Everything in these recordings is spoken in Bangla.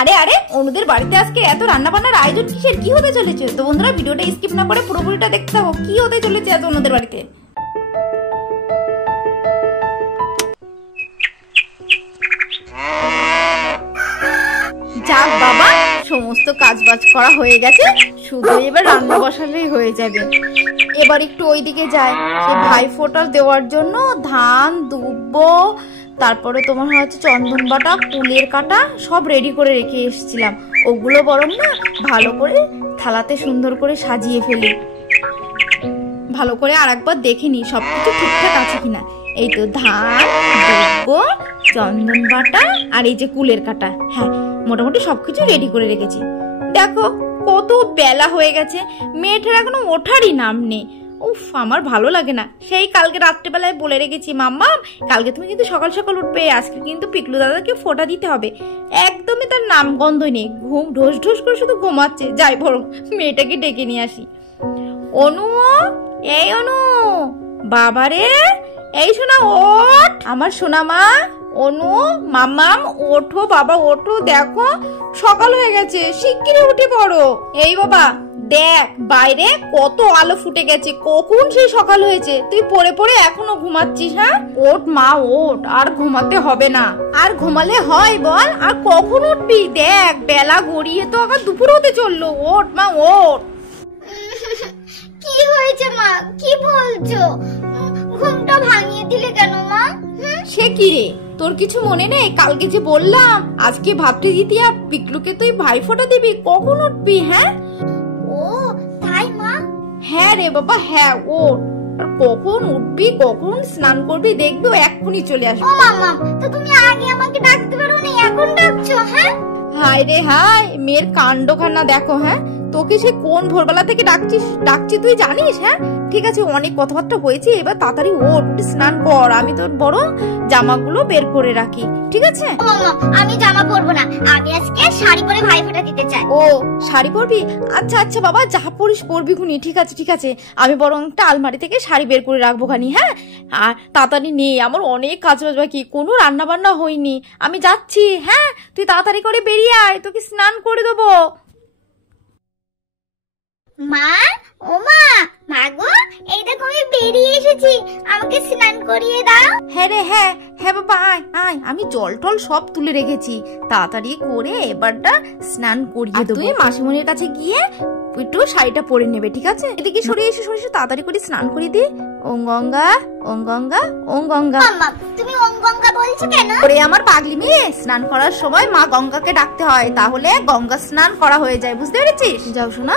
আরে আরে অনুদের বাড়িতে আজকে এত রান্না বান্নার আয়োজন কিসের, কি হতে চলেছে? তো বন্ধুরা ভিডিওটা স্কিপ না করে পুরোপুরিটা দেখতে থাকো, কি হতে চলেছে এত অনুদের বাড়িতে। যাক বাবা, সমস্ত কাজ বাজ করা হয়ে গেছে, শুধু এবার রান্না বসালেই হয়ে যাবে। এবার একটু ওইদিকে যাই, সে ভাই ফোঁটা দেওয়ার জন্য ধান দুব্বো, তারপরে তোমার হচ্ছে চন্দন বাটা, কুলের কাটা সব রেডি করে রেখে এসেছিলাম। ওগুলো বরং না ভালো করে থালাতে সুন্দর করে সাজিয়ে ফেলি, ভালো করে আর একবার দেখে নি সবকিছু ঠিকঠাক আছে কিনা। এই তো ধান দুব্বো, চন্দন বাটা আর এই যে কুলের কাটা, হ্যাঁ মোটামুটি সবকিছু রেডি করে রেখেছি। দেখো কত বেলা হয়ে গেছে, মেয়েটার এখনো ওঠারই নাম নেই। উফ, আমার ভালো লাগে না। সেই কালকে রাত্রেবেলায় বলে রেখেছি, মাম্মা কালকে তুমি কিন্তু সকাল সকাল উঠবে, আজকে কিন্তু পিকলু দাদাকে ফোঁটা দিতে হবে। একদমই তার নাম গন্ধই নেই, ঘুম ঢোস ঢোস করে শুধু ঘুমাচ্ছে। যাই বরং মেয়েটাকে ডেকে নিয়ে আসি। অনু, এই অনু, বাবারে এই সোনা ওঠ, আমার সোনা মা। অনু, মাম্মাম ওঠো বাবা ওঠো, দেখো সকাল হয়ে গেছে, শিগগিরই উঠে পড়ো। এই বাবা দেখ বাইরে কত আলো ফুটে গেছে, কখন সেই সকাল হয়েছে, তুই পড়ে পড়ে এখনো ঘুমাচ্ছিস? হ্যাঁ ওঠ মা ওঠ, আর ঘুমাতে হবে না। আর ঘুমালে হয় বল? আর কখন উঠবি? দেখ বেলা গড়িয়ে তো আবার দুপুর হতে চললো, ওঠ মা ওঠ। কি হয়েছে মা, কি বলছো? ঘুমটা ভাঙিয়ে দিলে কেন মা? সে কি রে, তোর কিছু মনে নেই? কালকে যে বললাম আজকে ভাবতে দ্বিতীয়া পিকলুকে তুই ভাই ফোঁটা দিবি, কখন উঠবি? হ্যাঁ ও তাই মা? হ্যাঁ রে বাবা হ্যাঁ ওঠ। আর কখন উঠবি, কখন স্নান করবি দেখবি ও এক্ষুনি চলে আসবে। ও মাম্মা, তো তুমি আগে আমাকে ডাকতে পারো না, এখন ডাকছো? হ্যাঁ হায় রে হায়, মেয়ের কাণ্ডখানা দেখো। হ্যাঁ তোকে সে কোন ভোরবেলা থেকে ডাকছি তুই জানিস? হ্যাঁ ঠিক আছে, অনেক কথাবার্তা হয়েছে, এবার তাড়াতাড়ি ওঠ, স্নান কর। আমি তোর বড় জামাগুলো বের করে রাখি, ঠিক আছে? ও মাম্মা, আমি জামা পরবো না, আমি আজকে শাড়ি পরে ভাই ফোঁটা দিতে চাই। ও শাড়ি পরবি? আচ্ছা আচ্ছা বাবা, যা পরিস পরবি খুনি, ঠিক আছে ঠিক আছে। আমি বরং একটা আলমারি থেকে শাড়ি বের করে রাখবো খানি। হ্যাঁ আর তাড়াতাড়ি নেই, আমার অনেক কাজ বাজ বাকি, কোনো রান্না বান্না হয়নি, আমি যাচ্ছি। হ্যাঁ তুই তাড়াতাড়ি করে বেরিয়ে আয়, তোকে স্নান করে দেবো। মা, ও মা, মাগো এই দেখো আমি বেরিয়ে এসেছি, আমাকে স্নান করিয়ে দাও। হ্যাঁ রে হ্যাঁ হ্যাঁ বাবা আয় আয়, আমি জল টল সব তুলে রেখেছি, তাড়াতাড়ি করে এবারটা স্নান করিয়ে দেবো। তুই মাসিমণির কাছে গিয়ে একটু শাড়িটা পরে নেবে, ঠিক আছে? এদিকে সরে এসে তাড়াতাড়ি করে স্নান করিয়ে দি। ওং গঙ্গা ওং গঙ্গা ওং গঙ্গা। মাম্মা তুমি ওং গঙ্গা বলছো কেন? ওরে আমার পাগলি মেয়ে, স্নান করার সময় মা গঙ্গাকে ডাকতে হয়, তাহলে গঙ্গা স্নান করা হয়ে যায়, বুঝতে পেরেছিস? যাও শোনা,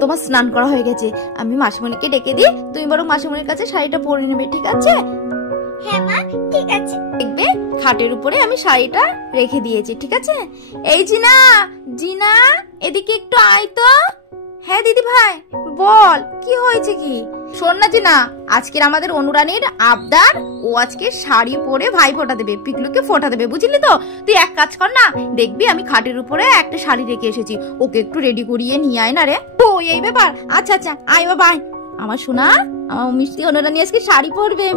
তোমার স্নান করা হয়ে গেছে, আমি মাসিমণিকে ডেকে দিই, তুমি বরং মাসিমণির কাছে শাড়িটা পরে নেবে, ঠিক আছে? হ্যাঁ মা ঠিক আছে। দেখবে খাটের উপরে আমি শাড়িটা রেখে দিয়েছি, ঠিক আছে? এই জিনা, জিনা এদিকে একটু আয় তো। হ্যাঁ দিদি ভাই বল, কি হয়েছে কি? শোন না জিনা, আজকের আমাদের অনুরানীর আবদার, ও আজকে শাড়ি পরে ভাই ফোঁটা দেবে, পিকলুকে ফোঁটা দেবে, বুঝলি তো? তুই এক কাজ কর না, দেখবি আমি খাটের উপরে একটা শাড়ি রেখে এসেছি, ওকে একটু রেডি করিয়ে নিয়ে আয় না রে। ও এই ব্যাপার, আচ্ছা আচ্ছা আয় বাবা আয়। আমার সোনা, আমার মিষ্টি অনুরানী আজকে শাড়ি পরবে।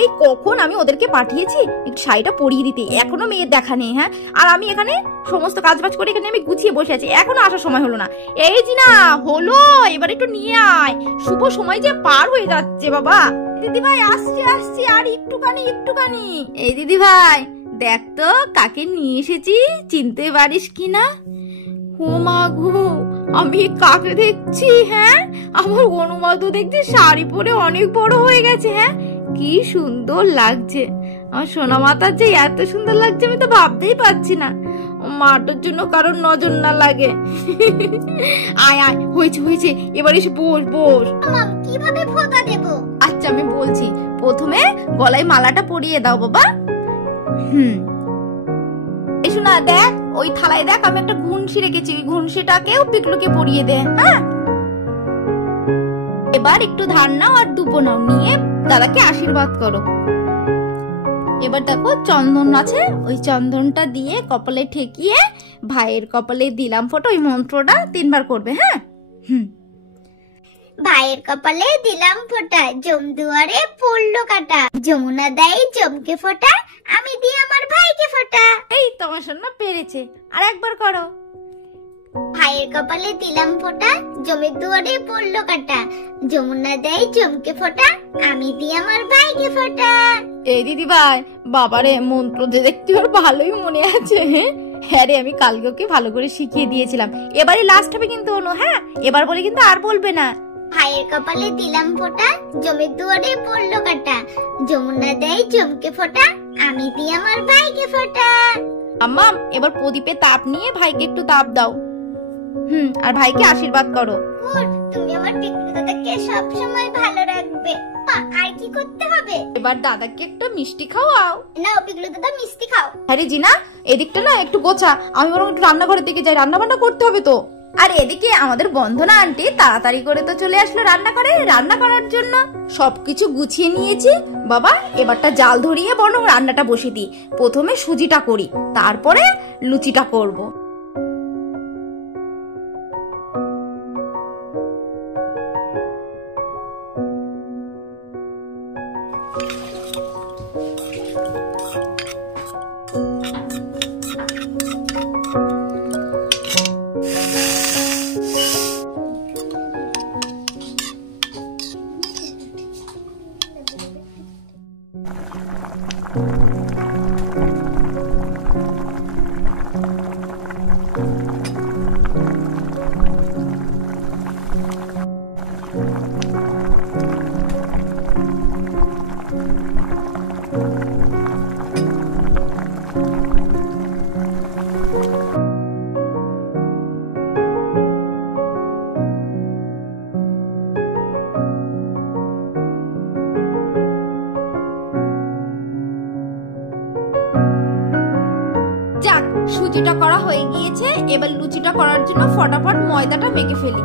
এই কখন আমি ওদেরকে পাঠিয়েছি একটু শাড়িটা পরিয়ে দিতে, এখনো মেয়ের দেখা নেই। হ্যাঁ আর আমি এখানে সমস্ত কাজ বাজ করে এখানে আমি গুছিয়ে বসে আছি, এখনো আসার সময় হলো না। এই জিনা হলো, এবার একটু নিয়ে আয়, শুভ সময় যে পার হয়ে যাচ্ছে বাবা। দিদি ভাই আসছি আসছি, আর একটুখানি একটুখানি। এই দিদি ভাই দেখ তো কাকে নিয়ে এসেছি, চিনতে পারিস কিনা? ও মা গো, আমি কাকে দেখছি? হ্যাঁ আমার অনুমা তো দেখছি শাড়ি পরে অনেক বড় হয়ে গেছে। হ্যাঁ কি সুন্দর লাগছে, আমার সোনা মাতার যে এত সুন্দর লাগছে আমি তো ভাবতেই পারছি না। মাটার জন্য কারোর নজর না লাগে। আয় আয়, হয়েছে হয়েছে, এবার এসে বস বস। কিভাবে ফোঁটা দেব? আচ্ছা আমি বলছি, প্রথমে গলায় মালাটা পরিয়ে দাও বাবা। এই শোনা দেখ, ওই থালায় দেখ আমি একটা ঘুনসি রেখেছি, ওই ঘুনসিটাকেও পিকলুকে পরিয়ে দে। হ্যাঁ এবার একটু ধান নাও আর দুব্বো নাও, নিয়ে দাদাকে আশীর্বাদ করো। এবার দেখো চন্দন আছে, ওই চন্দনটা দিয়ে কপালে ঠেকিয়ে ভাইয়ের কপালে দিলাম ফোঁটা, ওই মন্ত্রটা 3 বার করবে। হ্যাঁ ভাইয়ের কপালে দিলাম ফোঁটা, জম দুয়ারে পড়লো কাটা, যমুনা দেয় জমকে ফোঁটা, আমি দিই আমার ভাইকে ফোঁটা। এই তোমার শোনা পেরেছে, আর একবার করো। ভাইয়ের কপালে দিলাম ফোঁটা, জমের দুয়ারে পড়লো কাটা, যমুনা দেয় জমকে ফোঁটা, আমি দিই আমার ভাইকে ফোঁটা। এই দিদি ভাই, বাবারে মন্ত্র দেখতে ওর ভালোই মনে আছে। হ্যাঁ রে, আমি কালকে ওকে ভালো করে শিখিয়ে দিয়েছিলাম। এবারে লাস্ট হবে কিন্তু অনু, হ্যাঁ এবার বলে কিন্তু আর বলবে না। ভাইয়ের কপালে দিলাম ফোঁটা, জমের দুয়ারে পড়লো কাটা, যমুনা দেয় জমকে ফোঁটা, আমি দিই আমার ভাইকে ফোঁটা। আম্মা, এবার প্রদীপে তাপ নিয়ে ভাইকে একটু তাপ দাও। আর ভাইকে আশীর্বাদ করো। তুমি আমার পিকলু দাদাকে সব সময় ভালো রাখবে। আর কি করতে হবে? এবার দাদাকে একটা মিষ্টি খাওয়াও। নাও পিকলু দাদা, মিষ্টি খাও। আরে জিনা, এদিকটা না একটু গোছা, আমি বরং একটু রান্নাঘরের দিকে যাই, রান্না বান্না করতে হবে তো। আর এদিকে আমাদের বন্ধনা আন্টি তাড়াতাড়ি করে তো চলে আসলো রান্নাঘরে রান্না করার জন্য। সবকিছু গুছিয়ে নিয়েছি বাবা, এবারটা জাল ধরিয়ে বরং রান্নাটা বসে দিই। প্রথমে সুজিটা করি, তারপরে লুচিটা করব। যাক, সুজিটা করা হয়ে গিয়েছে, এবার লুচিটা করার জন্য ফটাফট ময়দাটা মেখে ফেলি।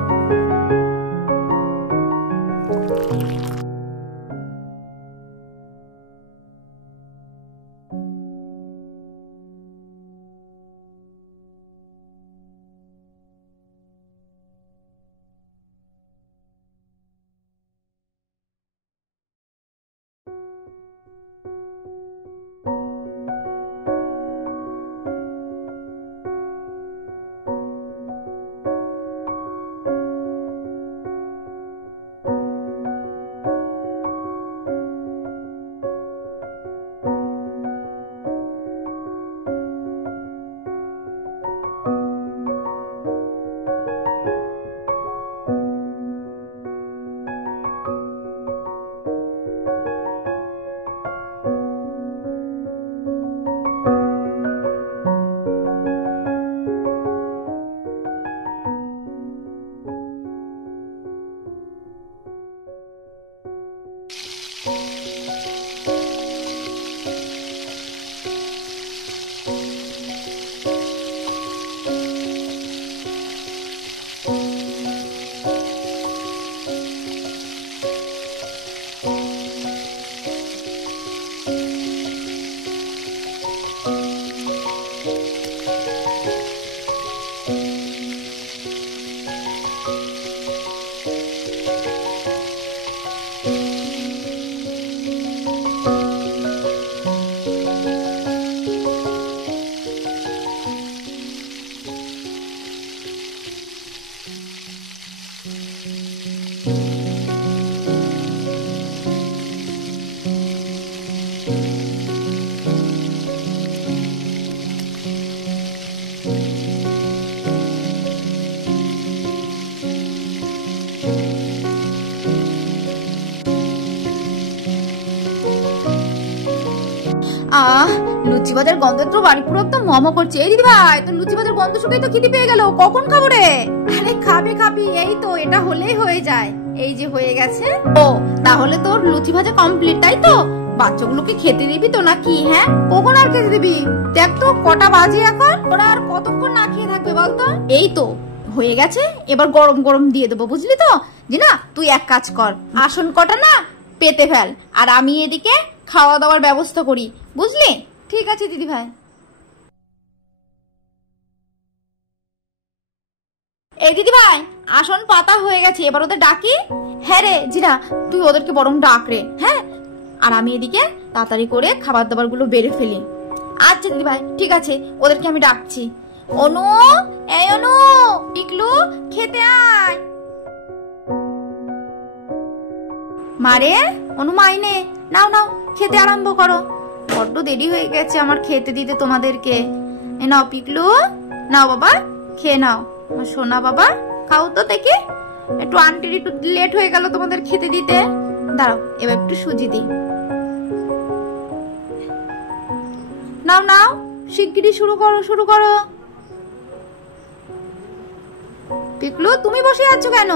লুচি ভাজার গন্ধ তো বাড়ি পুরো একদম মমো করছে। এই দিদি ভাই, তোর লুচি ভাজার গন্ধ শুকে তো খিদে পেয়ে গেল, কখন খাবো রে? আরে খাবি খাবি, এই তো এটা হলেই হয়ে যায়। এই যে হয়ে গেছে। ও তাহলে তোর লুচি ভাজা কমপ্লিট, তাই তো? বাচ্চাগুলোকে খেতে দিবি তো নাকি? হ্যাঁ, কখন আর খেতে দিবি? দেখ তো কটা বাজে এখন, ওরা আর কতক্ষণ না খেয়ে থাকবে বলতো? এই তো হয়ে গেছে, এবার গরম গরম দিয়ে দেবো, বুঝলি তো? জি না, তুই এক কাজ কর, আসন কটা না পেতে ফেল, আর আমি এদিকে খাওয়া দাওয়ার ব্যবস্থা করি, বুঝলি? ঠিক আছে দিদি ভাই। এই দিদি ভাই, আসন পাতা হয়ে গেছে, এবার ওদের ডাকি। হ্যাঁ রে জিরা, তুই ওদেরকে বরং ডাক রে। হ্যাঁ, আর আমি এদিকে তাড়াতাড়ি করে খাবার দাবার গুলো বেড়ে ফেলি। আচ্ছা দিদি ভাই, ঠিক আছে, ওদেরকে আমি ডাকছি। অনু, এই অনু, টিকলু, খেতে আয়। মারে, অনু মাইনে, নাও নাও খেতে আরম্ভ করো। বড্ড দেরি হয়ে গেছে আমার খেতে দিতে তোমাদেরকে। এ নাও পিকলু, নাও বাবা খেয়ে নাও। সোনা বাবা খাও তো দেখি। একটু আন্টির একটু লেট হয়ে গেল তোমাদের খেতে দিতে। দাঁড়াও, এবার একটু সুজি দিই। নাও নাও, শিগগিরই শুরু করো শুরু করো। পিকলু তুমি বসে আছো কেন?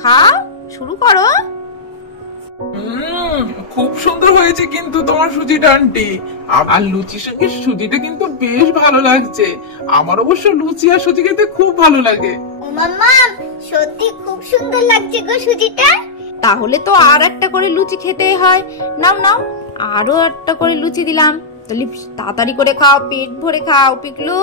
খাও, শুরু করো। খুব সুন্দর হয়েছে কিন্তু তোমার সুজিটা আন্টি। আর লুচির সঙ্গে সুজিটা কিন্তু বেশ ভালো লাগছে। আমার অবশ্য লুচি আর সুজি খেতে খুব ভালো লাগে। ও মাম্মা, সত্যি খুব সুন্দর লাগছে গো সুজিটা। তাহলে তো আর একটা করে লুচি খেতেই হয়। নাও নাও, আরো একটা করে লুচি দিলাম। তাহলে তাড়াতাড়ি করে খাও, পেট ভরে খাও। পিকলু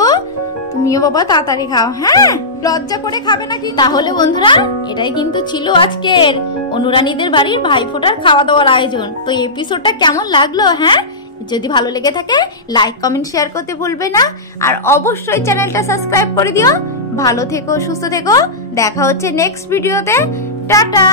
তুমিও বাবা তাড়াতাড়ি খাও। হ্যাঁ, লজ্জা করে খাবে নাকি? তাহলে বন্ধুরা, এটাই কিন্তু ছিল আজকের অনুরানীদের বাড়ির ভাইফোঁটার খাওয়া দাওয়ার আয়োজন। তো এপিসোডটা কেমন লাগলো? হ্যাঁ, যদি ভালো লেগে থাকে লাইক কমেন্ট শেয়ার করতে ভুলবে না। আর অবশ্যই চ্যানেলটা সাবস্ক্রাইব করে দিও। ভালো থেকো, সুস্থ থেকো। দেখা হচ্ছে নেক্সট ভিডিওতে। টাটা।